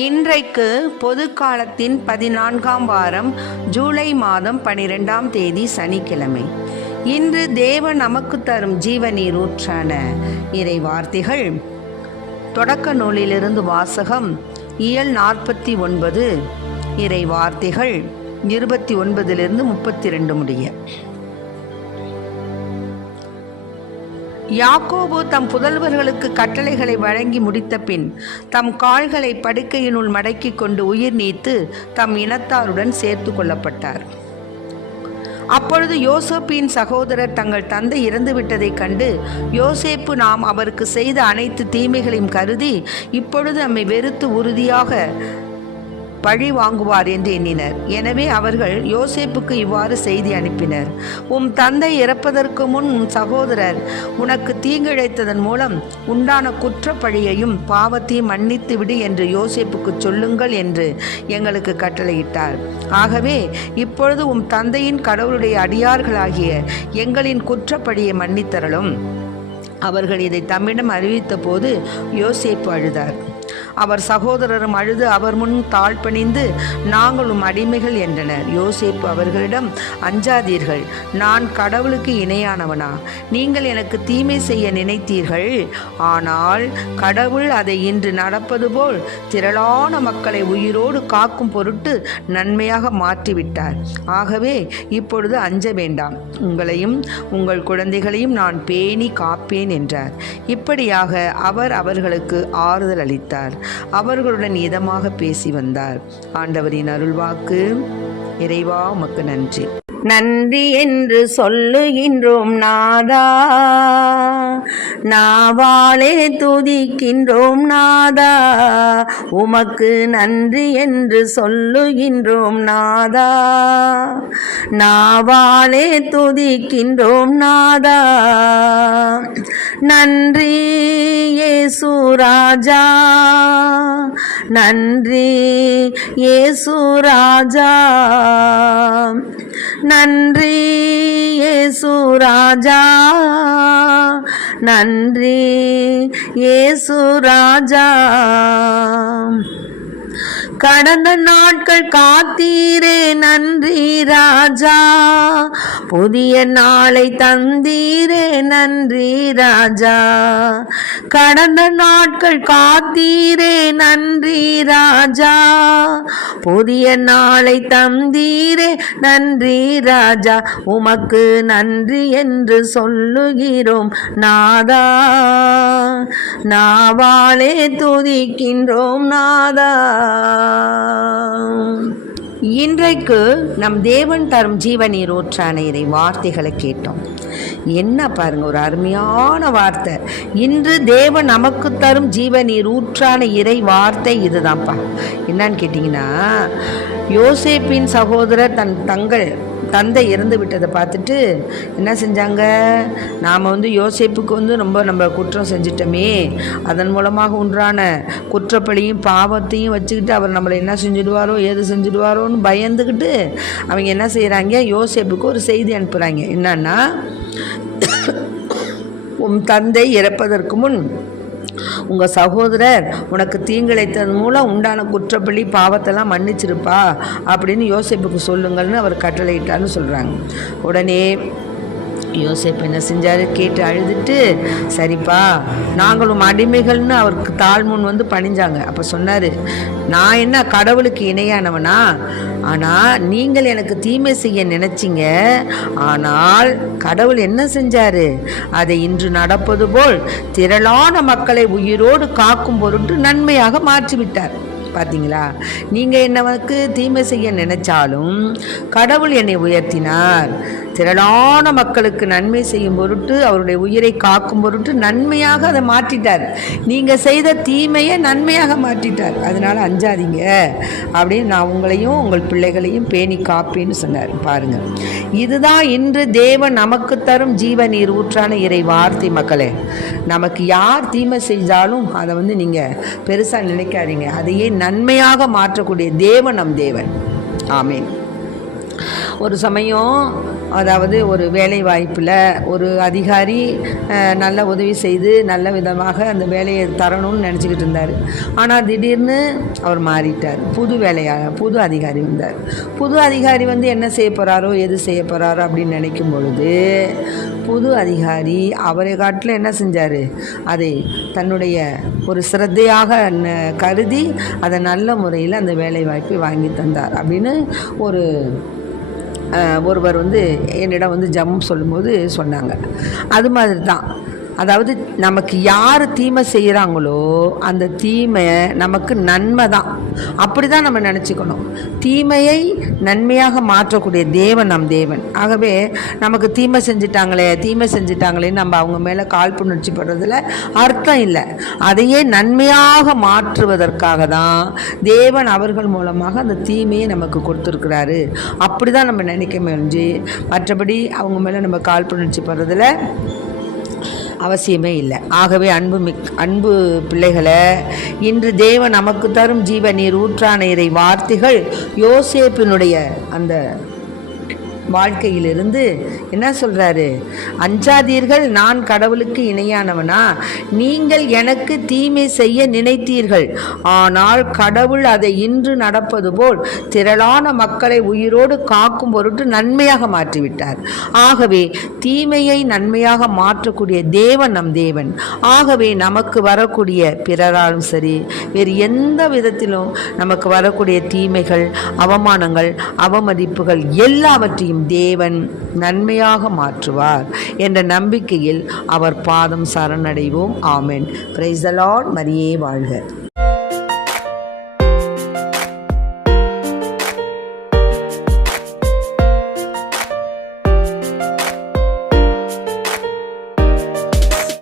இன்றைக்கு பொது காலத்தின் 14ஆம் வாரம் ஜூலை மாதம் 12ஆம் தேதி சனிக்கிழமை. இன்று தேவன் நமக்கு தரும் ஜீவநீர் ஊற்றான இறை வார்த்தைகள். தொடக்க நூலிலிருந்து வாசகம். இயல் 49, இறை வார்த்தைகள் 29 32 முடிய. யாக்கோபு தம் புதல்வர்களுக்கு கட்டளைகளை வழங்கி முடித்த பின் தம் கால்களை படுக்கையினுள் மடக்கிக் கொண்டு உயிர் நீத்து தம் இனத்தாருடன் சேர்த்து கொள்ளப்பட்டார். அப்பொழுது யோசேப்பின் சகோதரர் தங்கள் தந்தை இறந்துவிட்டதைக் கண்டு, யோசேப்பு நாம் அவருக்கு செய்த அனைத்து தீமைகளையும் கருதி இப்பொழுது நம்மை வெறுத்து உறுதியாக பழி வாங்குவார் என்று எண்ணினர். எனவே அவர்கள் யோசேப்புக்கு இவ்வாறு செய்தி அனுப்பினர்: உம் தந்தை இறப்பதற்கு முன் உம் சகோதரர் உனக்கு தீங்கிழைத்ததன் மூலம் உண்டான குற்றப்பழியையும் பாவத்தையும் மன்னித்து விடு என்று யோசேப்புக்கு சொல்லுங்கள் என்று எங்களுக்கு கட்டளையிட்டார். ஆகவே இப்பொழுது உம் தந்தையின் கடவுளுடைய அடியார்களாகிய எங்களின் குற்றப்பழியை மன்னித்தரலும். அவர்கள் இதை தம்மிடம் அறிவித்த போது யோசேப்பு அழுதார். அவர் சகோதரரும் அழுது அவர் முன் தாழ்பணிந்து, நாங்களும் அடிமைகள் என்றனர். யோசேப்பு அவர்களிடம், அஞ்சாதீர்கள், நான் கடவுளுக்கு இணையானவனா? நீங்கள் எனக்கு தீமை செய்ய நினைத்தீர்கள், ஆனால் கடவுள் அதை இன்று நடப்பது போல் திரளான மக்களை உயிரோடு காக்கும் பொருட்டு நன்மையாக மாற்றிவிட்டார். ஆகவே இப்பொழுது அஞ்ச வேண்டாம், உங்களையும் உங்கள் குழந்தைகளையும் நான் பேணி காப்பேன் என்றார். இப்படியாக அவர் அவர்களுக்கு ஆறுதல் அளித்தார். அவர்களுடன் இதமாக பேசி வந்தார். ஆண்டவரின் அருள்வாக்கு. இறைவா உமக்கு நன்றி. நன்றி என்று சொல்லுகின்றோம் நாதா, நாவாலே துதிக்கின்றோம் நாதா. உமக்கு நன்றி என்று சொல்லுகின்றோம் நாதா, நாவாலே துதிக்கின்றோம் நாதா. நன்றி இயேசு ராஜா, நன்றி இயேசு ராஜா, நன்றி இயேசு ராஜா, நன்றி இயேசு ராஜா. கடந்த நாட்கள் காத்தீரே நன்றி ராஜா, புதிய நாளை தந்தீரே நன்றி ராஜா. கடந்த நாட்கள் காத்தீரே நன்றி ராஜா, புதிய நாளை தந்தீரே நன்றி ராஜா. உமக்கு நன்றி என்று சொல்லுகிறோம் நாதா, நாவாலே துதிக்கின்றோம் நாதா. இன்றைக்கு நம் தேவன் தரும் ஜீவநீர் ஊற்றான இறை வார்த்தைகளை கேட்டோம். என்ன பாருங்க, ஒரு அருமையான வார்த்தை. இன்று தேவன் நமக்கு தரும் ஜீவநீர் ஊற்றான இறை வார்த்தை இதுதான்ப்பா. என்னன்னு கேட்டிங்கன்னா, யோசேப்பின் சகோதரர் தங்கள் தந்தை இறந்து விட்டதை பார்த்துட்டு என்ன செஞ்சாங்க, நாம் யோசேப்புக்கு நம்ம குற்றம் செஞ்சிட்டோமே, அதன் மூலமாக உண்டான குற்றப்பழியும் பாவத்தையும் வச்சுக்கிட்டு அவர் நம்மளை என்ன செஞ்சுடுவாரோ ஏது செஞ்சுடுவாரோன்னு பயந்துக்கிட்டு அவங்க என்ன செய்கிறாங்க, யோசேப்புக்கு ஒரு செய்தி அனுப்புகிறாங்க. என்னன்னா, உன் தந்தை இறப்பதற்கு முன் உங்கள் சகோதரர் உனக்கு தீங்கிழைத்தது மூலம் உண்டான குற்றப்பள்ளி பாவத்தெல்லாம் மன்னிச்சிருப்பா அப்படின்னு யோசேப்புக்கு சொல்லுங்கள்னு அவர் கட்டளையிட்டார்னு சொல்கிறாங்க. உடனே யோசேப்பு என்ன செஞ்சார், கேட்டு அழுதுட்டு, சரிப்பா நாங்களும் அடிமைகள்னு அவருக்கு தாழ்முன் பணிஞ்சாங்க. அப்போ சொன்னார், நான் என்ன கடவுளுக்கு இணையானவனா? ஆனால் நீங்கள் எனக்கு தீமை செய்ய நினைச்சிங்க, ஆனால் கடவுள் என்ன செஞ்சார், அதை இன்று நடப்பது போல் திரளான மக்களை உயிரோடு காக்கும் பொருட்டு நன்மையாக மாற்றிவிட்டார். பார்த்தீங்களா, நீங்கள் என்னவுக்கு தீமை செய்ய நினைச்சாலும் கடவுள் என்னை உயர்த்தினார். திரளான மக்களுக்கு நன்மை செய்யும் பொருட்டு, அவருடைய உயிரை காக்கும் பொருட்டு நன்மையாக அதை மாற்றிட்டார். நீங்கள் செய்த தீமையை நன்மையாக மாற்றிட்டார். அதனால் அஞ்சாதீங்க அப்படின்னு நான் உங்களையும் உங்கள் பிள்ளைகளையும் பேணி காப்பேன்னு சொன்னார். பாருங்கள், இதுதான் இன்று தேவன் நமக்கு தரும் ஜீவநீர் ஊற்றான இறை வார்த்தை. மக்களே, நமக்கு யார் தீமை செஞ்சாலும் அதை நீங்கள் பெருசாக நினைக்காதீங்க. அதையே நன்மையாக மாற்றக்கூடிய தேவன் நம் தேவன். ஆமேன். ஒரு சமயம் அதாவது ஒரு வேலை வாய்ப்பில் ஒரு அதிகாரி நல்ல உதவி செய்து நல்ல விதமாக அந்த வேலையை தரணும்னு நினச்சிக்கிட்டு இருந்தார். ஆனால் திடீர்னு அவர் மாறிட்டார். புது அதிகாரி வந்தார். புது அதிகாரி வந்து என்ன செய்ய போகிறாரோ எது செய்ய போகிறாரோ அப்படின்னு நினைக்கும் பொழுது புது அதிகாரி அவரை காட்டில் என்ன செஞ்சார், அதை தன்னுடைய ஒரு சிரத்தையாக கருதி அதை நல்ல முறையில் அந்த வேலை வாய்ப்பை வாங்கி தந்தார் அப்படின்னு ஒருவர் வந்து என்னிடம் வந்து ஜெபம் சொல்லும்போது சொன்னாங்க. அது மாதிரி தான், அதாவது நமக்கு யார் தீமை செய்கிறாங்களோ அந்த தீமை நமக்கு நன்மை தான், அப்படி தான் நம்ம நினச்சிக்கணும். தீமையை நன்மையாக மாற்றக்கூடிய தேவன் நம் தேவன். ஆகவே நமக்கு தீமை செஞ்சிட்டாங்களேன்னு நம்ம அவங்க மேலே காழ்ப்புணர்ச்சி படுறதுல அர்த்தம் இல்லை. அதையே நன்மையாக மாற்றுவதற்காக தான் தேவன் அவர்கள் மூலமாக அந்த தீமையை நமக்கு கொடுத்துருக்கிறாரு. அப்படி தான் நம்ம நினைக்க முடிஞ்சு, மற்றபடி அவங்க மேலே நம்ம காழ்ப்புணர்ச்சி படுறதுல அவசியமே இல்லை. ஆகவே அன்பு பிள்ளைகளை, இன்று தேவன் நமக்கு தரும் ஜீவ நீர் ஊற்றான இறை வார்த்தைகள் யோசேப்பினுடைய அந்த வாழ்க்கையிலிருந்து என்ன சொல்கிறாரு, அஞ்சாதீர்கள், நான் கடவுளுக்கு இணையானவனா, நீங்கள் எனக்கு தீமை செய்ய நினைத்தீர்கள், ஆனால் கடவுள் அதை இன்று நடப்பது போல் திரளான மக்களை உயிரோடு காக்கும் பொருட்டு நன்மையாக மாற்றிவிட்டார். ஆகவே தீமையை நன்மையாக மாற்றக்கூடிய தேவன் நம் தேவன். ஆகவே நமக்கு வரக்கூடிய பிறராலும் சரி வேறு எந்த விதத்திலும் நமக்கு வரக்கூடிய தீமைகள், அவமானங்கள், அவமதிப்புகள் எல்லாவற்றையும் தேவன் நன்மையாக மாற்றுவார் என்ற நம்பிக்கையில் அவர் பாதம் சரணடைவோம். ஆமென். Praise the Lord. மரியே வாழ்க.